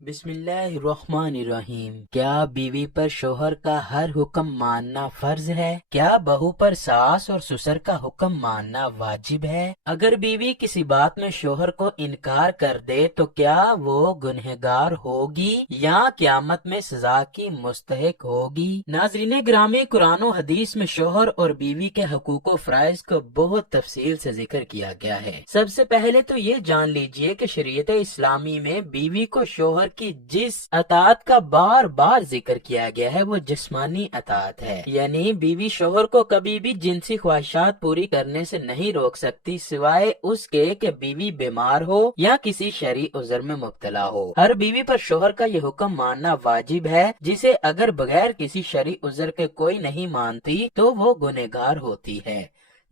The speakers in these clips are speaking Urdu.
بسم اللہ الرحمن الرحیم۔ کیا بیوی پر شوہر کا ہر حکم ماننا فرض ہے؟ کیا بہو پر ساس اور سسر کا حکم ماننا واجب ہے؟ اگر بیوی کسی بات میں شوہر کو انکار کر دے تو کیا وہ گنہگار ہوگی یا قیامت میں سزا کی مستحق ہوگی؟ ناظرین گرامی، قرآن و حدیث میں شوہر اور بیوی کے حقوق و فرائض کو بہت تفصیل سے ذکر کیا گیا ہے۔ سب سے پہلے تو یہ جان لیجئے کہ شریعت اسلامی میں بیوی کو شوہر کی جس اطاعت کا بار بار ذکر کیا گیا ہے وہ جسمانی اطاعت ہے، یعنی بیوی شوہر کو کبھی بھی جنسی خواہشات پوری کرنے سے نہیں روک سکتی سوائے اس کے کہ بیوی بیمار ہو یا کسی شرعی عذر میں مبتلا ہو۔ ہر بیوی پر شوہر کا یہ حکم ماننا واجب ہے، جسے اگر بغیر کسی شرعی عذر کے کوئی نہیں مانتی تو وہ گنہگار ہوتی ہے،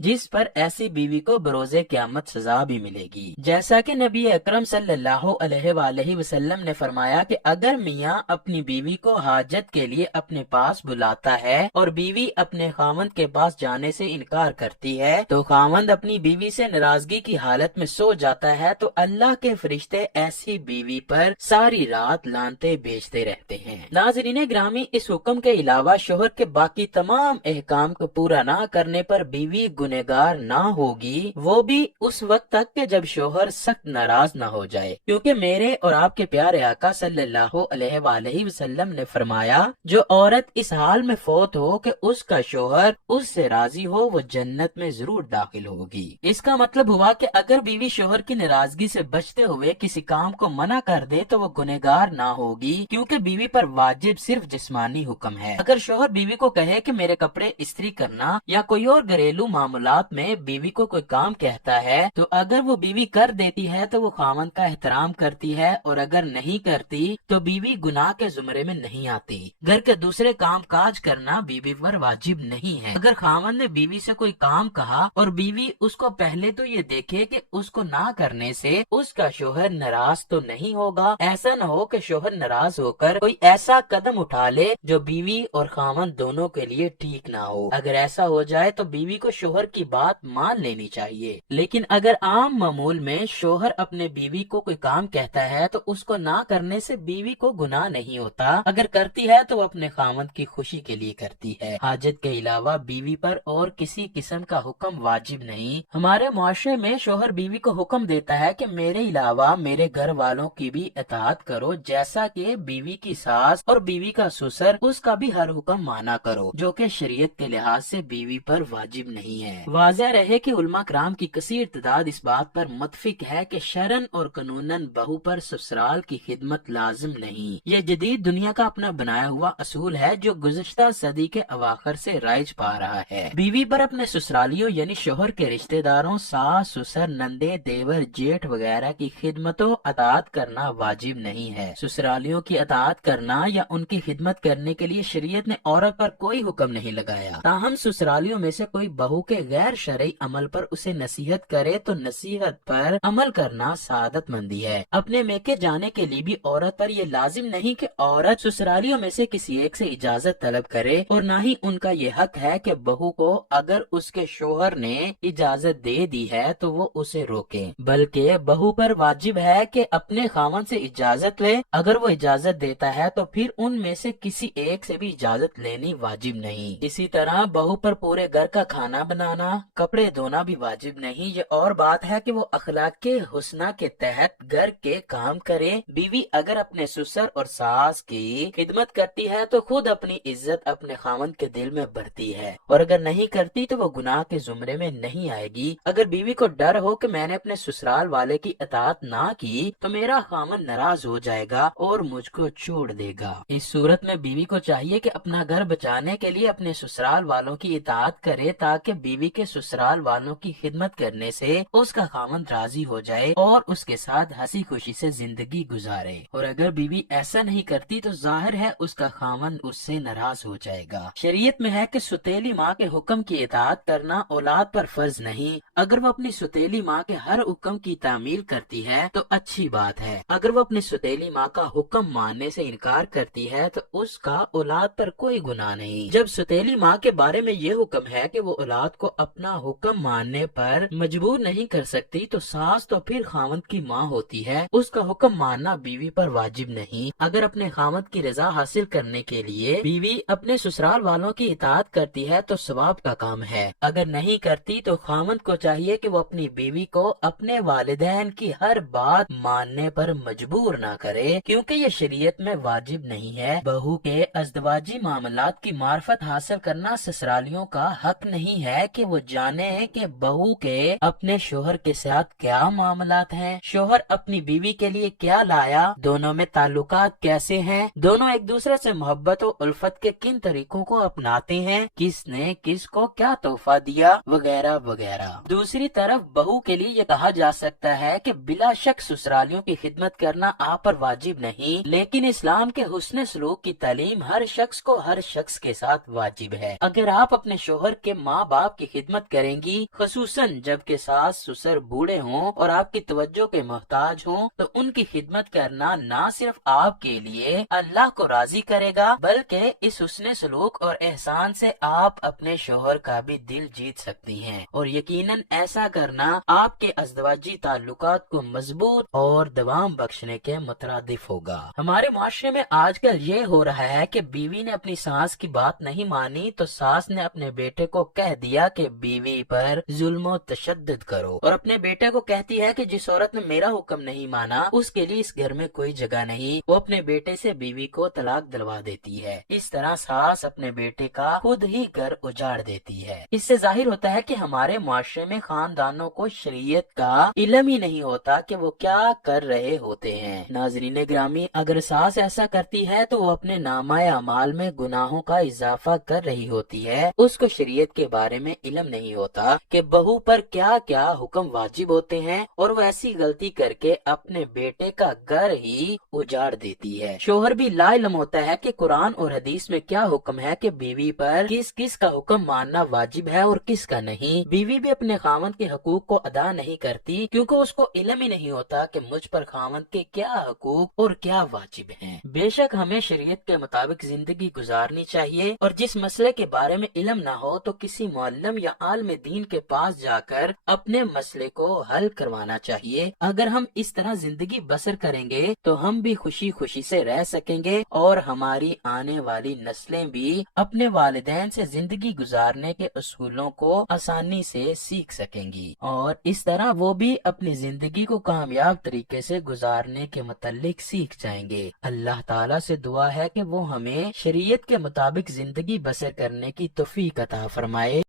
جس پر ایسی بیوی کو بروز قیامت سزا بھی ملے گی۔ جیسا کہ نبی اکرم صلی اللہ علیہ وآلہ وسلم نے فرمایا کہ اگر میاں اپنی بیوی کو حاجت کے لیے اپنے پاس بلاتا ہے اور بیوی اپنے خاوند کے پاس جانے سے انکار کرتی ہے تو خاوند اپنی بیوی سے ناراضگی کی حالت میں سو جاتا ہے تو اللہ کے فرشتے ایسی بیوی پر ساری رات لعنتیں بھیجتے رہتے ہیں۔ ناظرین گرامی، اس حکم کے علاوہ شوہر کے باقی تمام احکام کو پورا نہ کرنے پر بیوی گنہگار نہ ہوگی، وہ بھی اس وقت تک کہ جب شوہر سخت ناراض نہ ہو جائے، کیونکہ میرے اور آپ کے پیارے آقا صلی اللہ علیہ وآلہ وسلم نے فرمایا جو عورت اس حال میں فوت ہو کہ اس کا شوہر اس سے راضی ہو وہ جنت میں ضرور داخل ہوگی۔ اس کا مطلب ہوا کہ اگر بیوی شوہر کی ناراضگی سے بچتے ہوئے کسی کام کو منع کر دے تو وہ گنہگار نہ ہوگی، کیونکہ بیوی پر واجب صرف جسمانی حکم ہے۔ اگر شوہر بیوی کو کہے کہ میرے کپڑے استری کرنا یا کوئی اور گھریلو معاملات میں بیوی کو کوئی کام کہتا ہے تو اگر وہ بیوی کر دیتی ہے تو وہ خاوند کا احترام کرتی ہے، اور اگر نہیں کرتی تو بیوی گناہ کے زمرے میں نہیں آتی۔ گھر کے دوسرے کام کاج کرنا بیوی پر واجب نہیں ہے۔ اگر خاوند نے بیوی سے کوئی کام کہا اور بیوی اس کو پہلے تو یہ دیکھے کہ اس کو نہ کرنے سے اس کا شوہر ناراض تو نہیں ہوگا، ایسا نہ ہو کہ شوہر ناراض ہو کر کوئی ایسا قدم اٹھا لے جو بیوی اور خاوند دونوں کے لیے ٹھیک نہ ہو۔ اگر ایسا ہو جائے تو بیوی کو شوہر کی بات مان لینی چاہیے، لیکن اگر عام معمول میں شوہر اپنے بیوی کو کوئی کام کہتا ہے تو اس کو نہ کرنے سے بیوی کو گناہ نہیں ہوتا، اگر کرتی ہے تو وہ اپنے خاوند کی خوشی کے لیے کرتی ہے۔ حاجت کے علاوہ بیوی پر اور کسی قسم کا حکم واجب نہیں۔ ہمارے معاشرے میں شوہر بیوی کو حکم دیتا ہے کہ میرے علاوہ میرے گھر والوں کی بھی اطاعت کرو، جیسا کہ بیوی کی ساس اور بیوی کا سسر اس کا بھی ہر حکم مانا کرو، جو کہ شریعت کے لحاظ سے بیوی پر واجب نہیں ہے۔ واضح رہے کہ علماء کرام کی کثیر تعداد اس بات پر متفق ہے کہ شرعن اور قانوناً بہو پر سسرال کی خدمت لازم نہیں۔ یہ جدید دنیا کا اپنا بنایا ہوا اصول ہے جو گزشتہ صدی کے اواخر سے رائج پا رہا ہے۔ بیوی پر اپنے سسرالیوں یعنی شوہر کے رشتہ داروں، ساس سسر، نندے، دیور، جیٹھ وغیرہ کی خدمت و اطاعت کرنا واجب نہیں ہے۔ سسرالیوں کی اطاعت کرنا یا ان کی خدمت کرنے کے لیے شریعت نے عورت پر کوئی حکم نہیں لگایا، تاہم سسرالیوں میں سے کوئی بہو کے غیر شرعی عمل پر اسے نصیحت کرے تو نصیحت پر عمل کرنا سعادت مندی ہے۔ اپنے میکے جانے کے لیے بھی عورت پر یہ لازم نہیں کہ عورت سسرالیوں میں سے کسی ایک سے اجازت طلب کرے، اور نہ ہی ان کا یہ حق ہے کہ بہو کو اگر اس کے شوہر نے اجازت دے دی ہے تو وہ اسے روکے، بلکہ بہو پر واجب ہے کہ اپنے خاوند سے اجازت لے۔ اگر وہ اجازت دیتا ہے تو پھر ان میں سے کسی ایک سے بھی اجازت لینی واجب نہیں۔ اسی طرح بہو پر پورے گھر کا کھانا بنانا، کپڑے دھونا بھی واجب نہیں۔ یہ اور بات ہے کہ وہ اخلاق کے حسنہ کے تحت گھر کے کام کرے۔ بیوی اگر اپنے سسر اور ساس کی خدمت کرتی ہے تو خود اپنی عزت اپنے خاوند کے دل میں بڑھتی ہے، اور اگر نہیں کرتی تو وہ گناہ کے زمرے میں نہیں آئے گی۔ اگر بیوی کو ڈر ہو کہ میں نے اپنے سسرال والے کی اطاعت نہ کی تو میرا خاوند ناراض ہو جائے گا اور مجھ کو چھوڑ دے گا، اس صورت میں بیوی کو چاہیے کہ اپنا گھر بچانے کے لیے اپنے سسرال والوں کی اطاعت کرے، تاکہ بیوی کے سسرال والوں کی خدمت کرنے سے اس کا خاوند راضی ہو جائے اور اس کے ساتھ ہنسی خوشی سے زندگی گزارے۔ اور اگر بیوی ایسا نہیں کرتی تو ظاہر ہے اس کا خاوند اس سے ناراض ہو جائے گا۔ شریعت میں ہے کہ ستیلی ماں کے حکم کی اطاعت کرنا اولاد پر فرض نہیں۔ اگر وہ اپنی ستیلی ماں کے ہر حکم کی تعمیل کرتی ہے تو اچھی بات ہے، اگر وہ اپنی ستیلی ماں کا حکم ماننے سے انکار کرتی ہے تو اس کا اولاد پر کوئی گناہ نہیں۔ جب ستیلی ماں کے بارے میں یہ حکم ہے کہ وہ اولاد کو اپنا حکم ماننے پر مجبور نہیں کر سکتی تو ساس تو پھر خاوند کی ماں ہوتی ہے، اس کا حکم ماننا بیوی پر واجب نہیں۔ اگر اپنے خاوند کی رضا حاصل کرنے کے لیے بیوی اپنے سسرال والوں کی اطاعت کرتی ہے تو ثواب کا کام ہے، اگر نہیں کرتی تو خاوند کو چاہیے کہ وہ اپنی بیوی کو اپنے والدین کی ہر بات ماننے پر مجبور نہ کرے، کیونکہ یہ شریعت میں واجب نہیں ہے۔ بہو کے ازدواجی معاملات کی معرفت حاصل کرنا سسرالیوں کا حق نہیں ہے کہ وہ جانے کہ بہو کے اپنے شوہر کے ساتھ کیا معاملات ہیں، شوہر اپنی بیوی کے لیے کیا لایا، دونوں میں تعلقات کیسے ہیں، دونوں ایک دوسرے سے محبت و الفت کے کن طریقوں کو اپناتے ہیں، کس نے کس کو کیا تحفہ دیا، وغیرہ وغیرہ۔ دوسری طرف بہو کے لیے یہ کہا جا سکتا ہے کہ بلا شک سسرالیوں کی خدمت کرنا آپ پر واجب نہیں، لیکن اسلام کے حسن سلوک کی تعلیم ہر شخص کو ہر شخص کے ساتھ واجب ہے۔ اگر آپ اپنے شوہر کے ماں باپ کی خدمت کریں گی، خصوصاً جب کہ ساس سسر بوڑھے ہوں اور آپ کی توجہ کے محتاج ہوں، تو ان کی خدمت کرنا نہ صرف آپ کے لیے اللہ کو راضی کرے گا، بلکہ اس حسن سلوک اور احسان سے آپ اپنے شوہر کا بھی دل جیت سکتی ہیں، اور یقیناً ایسا کرنا آپ کے ازدواجی تعلقات کو مضبوط اور دوام بخشنے کے مترادف ہوگا۔ ہمارے معاشرے میں آج کل یہ ہو رہا ہے کہ بیوی نے اپنی ساس کی بات نہیں مانی تو ساس نے اپنے بیٹے کو کہہ دیا کہ بیوی پر ظلم و تشدد کرو، اور اپنے بیٹے کو کہتی ہے کہ جس عورت نے میرا حکم نہیں مانا اس کے لیے اس گھر میں کوئی جگہ نہیں، وہ اپنے بیٹے سے بیوی کو طلاق دلوا دیتی ہے۔ اس طرح ساس اپنے بیٹے کا خود ہی گھر اجاڑ دیتی ہے۔ اس سے ظاہر ہوتا ہے کہ ہمارے معاشرے میں خاندانوں کو شریعت کا علم ہی نہیں ہوتا کہ وہ کیا کر رہے ہوتے ہیں۔ ناظرین گرامی، اگر ساس ایسا کرتی ہے تو وہ اپنے نامہ اعمال میں گناہوں کا اضافہ کر رہی ہوتی ہے، اس کو شریعت کے بارے میں علم نہیں ہوتا کہ بہو پر کیا کیا حکم واجب ہوتے ہیں، اور وہ ایسی غلطی کر کے اپنے بیٹے کا گھر ہی اجاڑ دیتی ہے۔ شوہر بھی لا علم ہوتا ہے کہ قرآن اور حدیث میں کیا حکم ہے کہ بیوی پر کس کس کا حکم ماننا واجب ہے اور کس کا نہیں۔ بیوی بھی اپنے خاوند کے حقوق کو ادا نہیں کرتی کیونکہ اس کو علم ہی نہیں ہوتا کہ مجھ پر خاوند کے کیا حقوق اور کیا واجب ہیں۔ بے شک ہمیں شریعت کے مطابق زندگی گزارنی چاہیے، اور جس مسئلے کے بارے میں علم نہ ہو تو کسی معلم یا عالم دین کے پاس جا کر اپنے مسئلے کو حل کروانا چاہیے۔ اگر ہم اس طرح زندگی بسر کریں گے تو ہم بھی خوشی خوشی سے رہ سکیں گے، اور ہماری آنے والی نسلیں بھی اپنے والدین سے زندگی گزارنے کے اصولوں کو آسانی سے سیکھ سکیں گی، اور اس طرح وہ بھی اپنی زندگی کو کامیاب طریقے سے گزارنے کے متعلق سیکھ جائیں گے۔ اللہ تعالیٰ سے دعا ہے کہ وہ ہمیں شریعت کے مطابق زندگی بسر کرنے کی توفیق عطا فرمائے۔